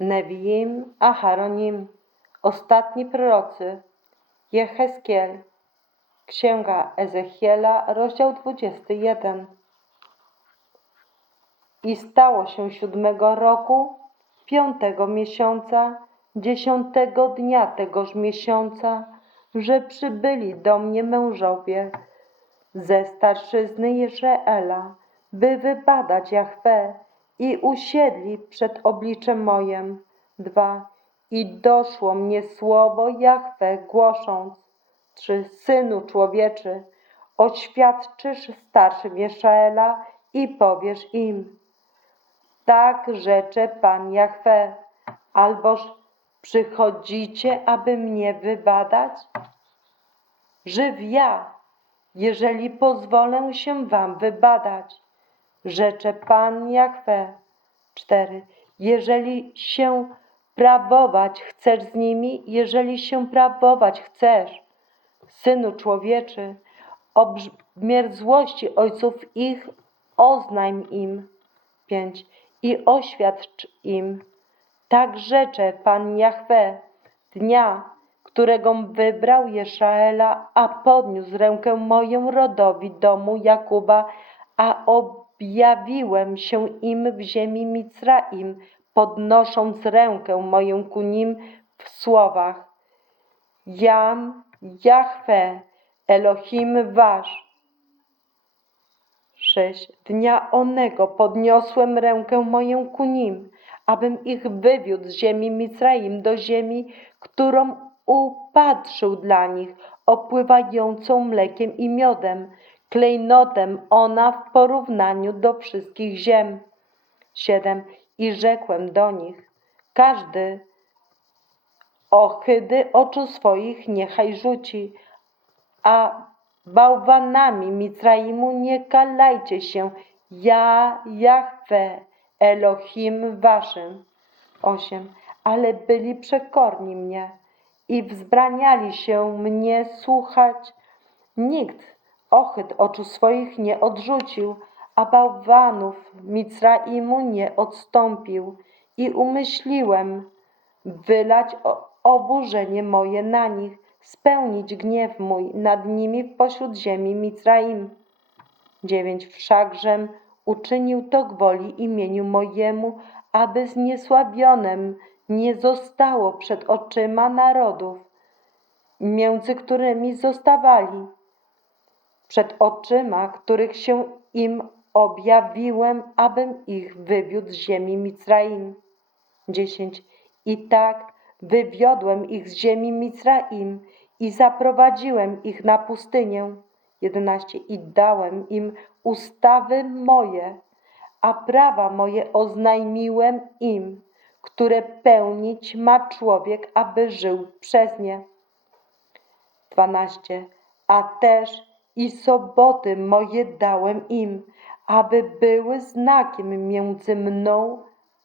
Neviim, Aharonim, ostatni prorocy, Jecheskiel, Księga Ezechiela, rozdział 21. I stało się siódmego roku, piątego miesiąca, dziesiątego dnia tegoż miesiąca, że przybyli do mnie mężowie ze starszyzny Izraela, by wybadać Jahwe i usiedli przed obliczem mojem. Dwa. I doszło mnie słowo Jahwe głosząc. Trzy. Synu człowieczy, oświadczysz starszym Izraela i powiesz im. Tak rzecze Pan Jahwe, alboż przychodzicie, aby mnie wybadać? Żyw ja, jeżeli pozwolę się wam wybadać, rzecze Pan Jahwe. 4. Jeżeli się prawować chcesz z nimi, jeżeli się prawować chcesz, Synu człowieczy, o złości ojców ich oznajm im. 5. I oświadcz im, tak rzecze Pan Jahwe, dnia, którego wybrał Jeszaela, a podniósł rękę moją rodowi domu Jakuba, a objawiłem się im w ziemi Micraim, podnosząc rękę moją ku nim w słowach. Jam, Jahwe, Elohim wasz. 6. Dnia onego podniosłem rękę moją ku nim, abym ich wywiódł z ziemi Mizraim do ziemi, którą upatrzył dla nich, opływającą mlekiem i miodem, klejnotem ona w porównaniu do wszystkich ziem. 7. I rzekłem do nich, każdy ohydy oczu swoich niechaj rzuci, a bałwanami Mizraimu nie kalajcie się, ja, Jahwe, Elohim waszym. 8. Ale byli przekorni mnie i wzbraniali się mnie słuchać. Nikt ochyt oczu swoich nie odrzucił, a bałwanów Mizraimu nie odstąpił. I umyśliłem wylać oburzenie moje na nich, spełnić gniew mój nad nimi pośród ziemi Mizraim. 9. Wszakżem uczynił to gwoli imieniu mojemu, aby zniesławionym nie zostało przed oczyma narodów, między którymi zostawali, przed oczyma, których się im objawiłem, abym ich wywiódł z ziemi Mizraim. 10. I tak wywiodłem ich z ziemi Mizraim i zaprowadziłem ich na pustynię. 11. I dałem im ustawy moje, a prawa moje oznajmiłem im, które pełnić ma człowiek, aby żył przez nie. 12. A też i soboty moje dałem im, aby były znakiem między mną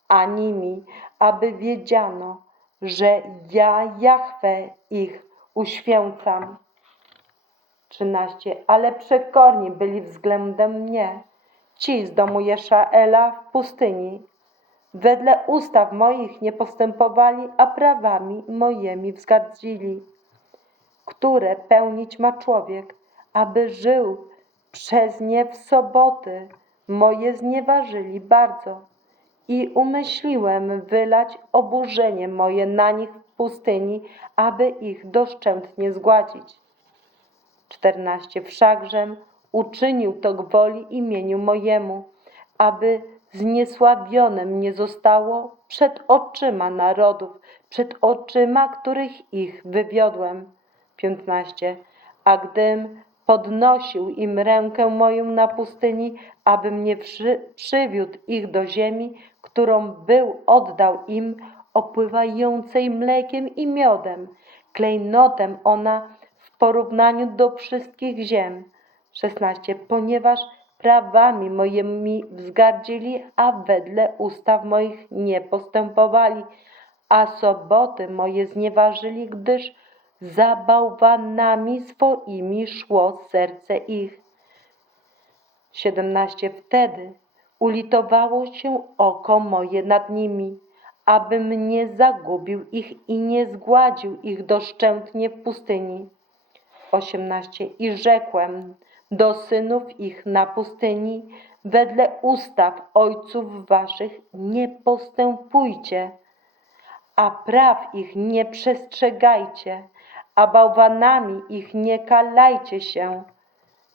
a nimi, aby wiedziano, że ja, Jahwe, ich uświęcam. 13. Ale przekorni byli względem mnie, ci z domu Jeszaela w pustyni. Wedle ustaw moich nie postępowali, a prawami mojemi wzgardzili, które pełnić ma człowiek, aby żył przez nie w soboty. Moje znieważyli bardzo i umyśliłem wylać oburzenie moje na nich w pustyni, aby ich doszczętnie zgładzić. 14. Wszakżem uczynił to gwoli imieniu mojemu, aby zniesławionym nie zostało przed oczyma narodów, przed oczyma, których ich wywiodłem. 15. A gdym podnosił im rękę moją na pustyni, aby mnie przy, przywiódł ich do ziemi, którą był oddał im, opływającej mlekiem i miodem, klejnotem ona w porównaniu do wszystkich ziem. 16. Ponieważ prawami moimi wzgardzili, a wedle ustaw moich nie postępowali, a soboty moje znieważyli, gdyż za bałwanami swoimi szło serce ich. 17. Wtedy ulitowało się oko moje nad nimi, abym nie zagubił ich i nie zgładził ich doszczętnie w pustyni. 18. I rzekłem do synów ich na pustyni, wedle ustaw ojców waszych nie postępujcie, a praw ich nie przestrzegajcie, a bałwanami ich nie kalajcie się.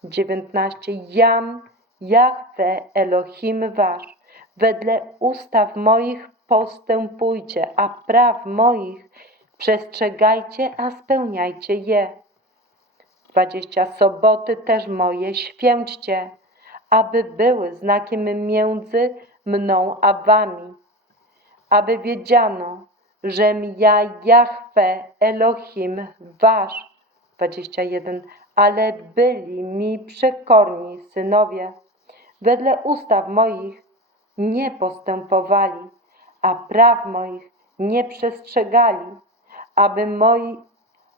19. Jam, Jahwe, Elohim wasz, wedle ustaw moich postępujcie, a praw moich przestrzegajcie, a spełniajcie je. 20. Soboty też moje święćcie, aby były znakiem między mną a wami, aby wiedziano, żem ja Jahwe Elohim wasz. 21. Ale byli mi przekorni synowie, wedle ustaw moich nie postępowali, a praw moich nie przestrzegali, aby moi,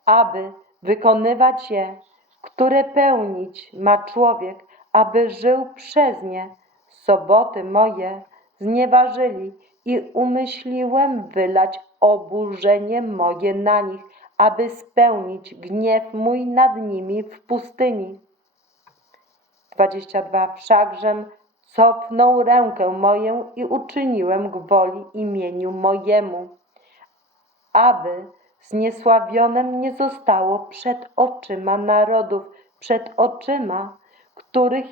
aby wykonywać je, które pełnić ma człowiek, aby żył przez nie. Soboty moje znieważyli i umyśliłem wylać oburzenie moje na nich, aby spełnić gniew mój nad nimi w pustyni. 22. Wszakżem cofnął rękę moją i uczyniłem gwoli imieniu mojemu, aby zniesławionem nie zostało przed oczyma narodów, przed oczyma, których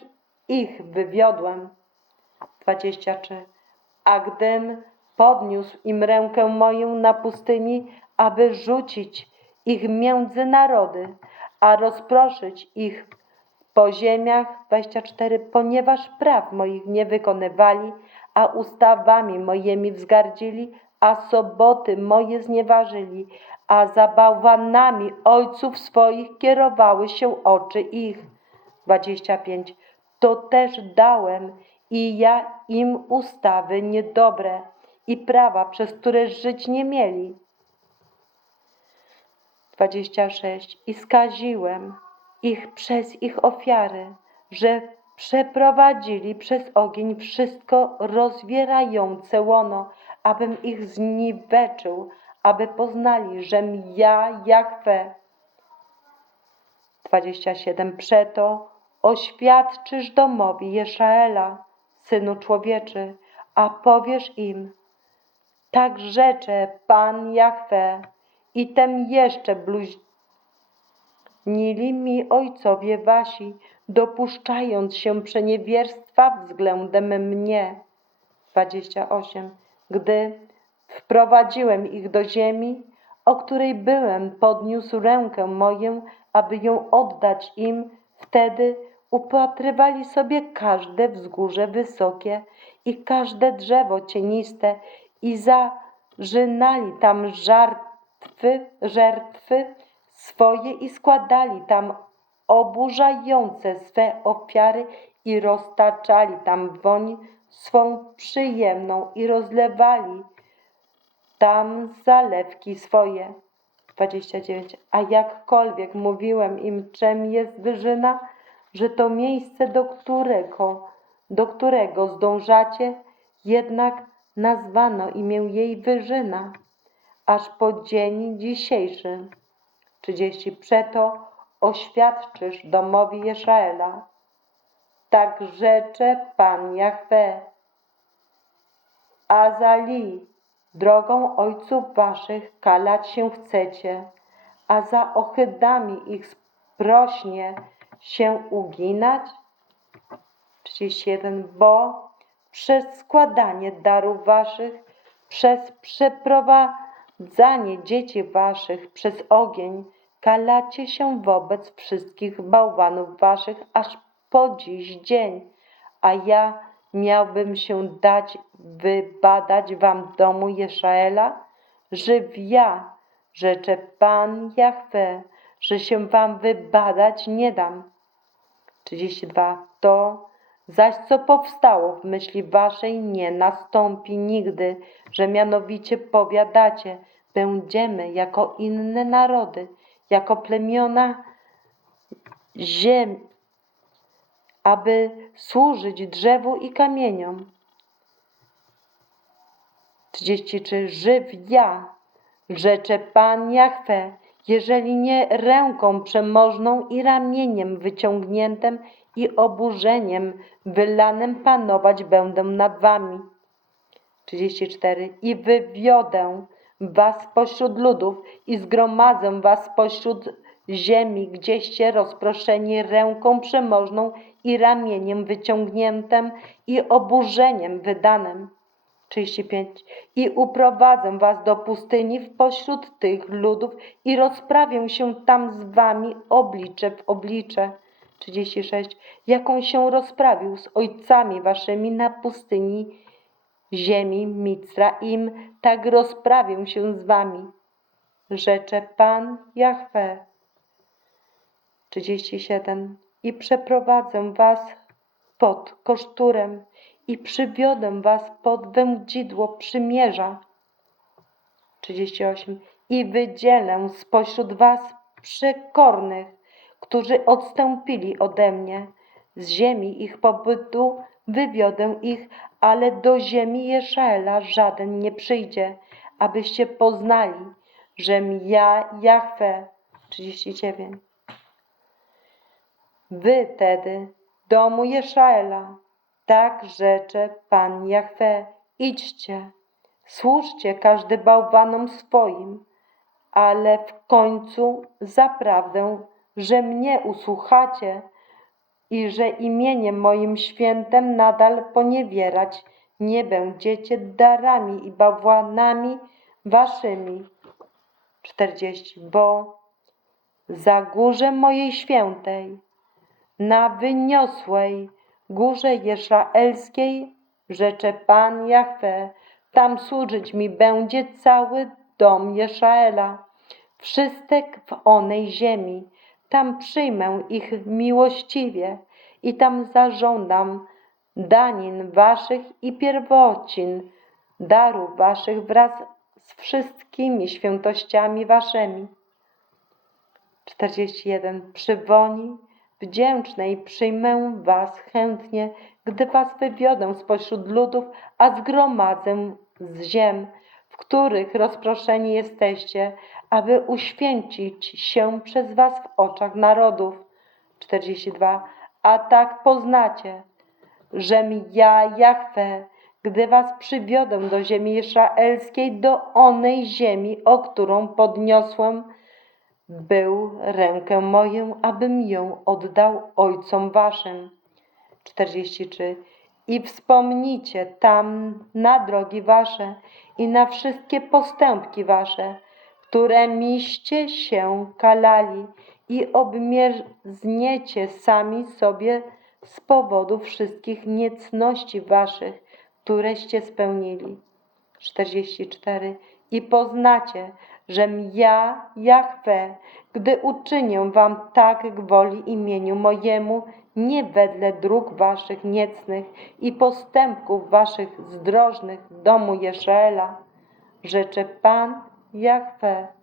ich wywiodłem. 23. A gdym podniósł im rękę moją na pustyni, aby rzucić ich między narody, a rozproszyć ich po ziemiach 24, ponieważ praw moich nie wykonywali, a ustawami moimi wzgardzili, a soboty moje znieważyli, a za bałwanami ojców swoich kierowały się oczy ich. 25. To też dałem i ja im ustawy niedobre i prawa, przez które żyć nie mieli. 26. I skaziłem ich przez ich ofiary, że przeprowadzili przez ogień wszystko rozwierające łono, abym ich zniweczył, aby poznali, żem ja Jahwe. 27. Przeto oświadczysz domowi Jeszaela, synu człowieczy, a powiesz im, tak rzecze Pan Jahwe i tem jeszcze bluźnili mi ojcowie wasi, dopuszczając się przeniewierstwa względem mnie. 28. Gdy wprowadziłem ich do ziemi, o której byłem, podniósł rękę moją, aby ją oddać im, wtedy upatrywali sobie każde wzgórze wysokie i każde drzewo cieniste i zażynali tam żartwy, żertwy swoje i składali tam oburzające swe ofiary i roztaczali tam woń swą przyjemną i rozlewali tam zalewki swoje. 29. A jakkolwiek mówiłem im, czym jest wyżyna, że to miejsce, do którego, do którego zdążacie, jednak nazwano imię jej wyżyna, aż po dzień dzisiejszy. 30. Przeto oświadczysz domowi Jeszaela. Tak rzecze Pan Jahwe. Azali, drogą ojców waszych kalać się chcecie, a za ohydami ich sprośnie się uginać? 31. Bo przez składanie darów waszych, przez przeprowadzanie dzieci waszych przez ogień, kalacie się wobec wszystkich bałwanów waszych aż po dziś dzień, a ja miałbym się dać wybadać wam domu Jeszaela? Żyw ja, rzecze Pan Jahwe, że się wam wybadać nie dam. 32. To zaś co powstało w myśli waszej nie nastąpi nigdy, że mianowicie powiadacie, będziemy jako inne narody, jako plemiona ziem, aby służyć drzewu i kamieniom. 33. Żyw ja, rzecze Pan Jahwe, jeżeli nie ręką przemożną i ramieniem wyciągniętym i oburzeniem wylanym panować będę nad wami. 34. I wywiodę was pośród ludów i zgromadzę was pośród ziemi, gdzieście rozproszeni ręką przemożną i ramieniem wyciągniętym i oburzeniem wydanym. 35. I uprowadzę was do pustyni w pośród tych ludów i rozprawię się tam z wami oblicze w oblicze. 36. Jaką się rozprawił z ojcami waszymi na pustyni ziemi Micraim, tak rozprawię się z wami. Rzecze Pan Jahwe. 37. I przeprowadzę was pod koszturem i przywiodę was pod wędzidło przymierza. 38. I wydzielę spośród was przekornych, którzy odstąpili ode mnie. Z ziemi ich pobytu wywiodę ich, ale do ziemi Jeszaela żaden nie przyjdzie, abyście poznali, żem ja Jahwe. 39. Wy tedy, domu Jeszaela, tak rzecze Pan Jahwe, idźcie, służcie każdy bałwanom swoim, ale w końcu zaprawdę, że mnie usłuchacie i że imieniem moim świętem nadal poniewierać nie będziecie darami i bałwanami waszymi. 40. Bo za górze mojej świętej, na wyniosłej górze Jeszaelskiej, rzecze Pan Jahwe, tam służyć mi będzie cały dom Jeszaela, wszystek w onej ziemi. Tam przyjmę ich miłościwie i tam zażądam danin waszych i pierwocin, darów waszych wraz z wszystkimi świętościami waszymi. 41. Przy woni wdzięcznej przyjmę was chętnie, gdy was wywiodę spośród ludów, a zgromadzę z ziem, w których rozproszeni jesteście, aby uświęcić się przez was w oczach narodów. 42. A tak poznacie, żem ja, Jahwe, gdy was przywiodę do ziemi izraelskiej, do onej ziemi, o którą podniosłem był rękę moją, abym ją oddał ojcom waszym. 43. I wspomnijcie tam na drogi wasze i na wszystkie postępki wasze, które miście się kalali i obmierzniecie sami sobie z powodu wszystkich niecności waszych, któreście spełnili. 44. I poznacie, żem ja, Jahwe, gdy uczynię wam tak gwoli imieniu mojemu, nie wedle dróg waszych niecnych i postępków waszych zdrożnych domu Jeszaela, rzecze Pan Jahwe.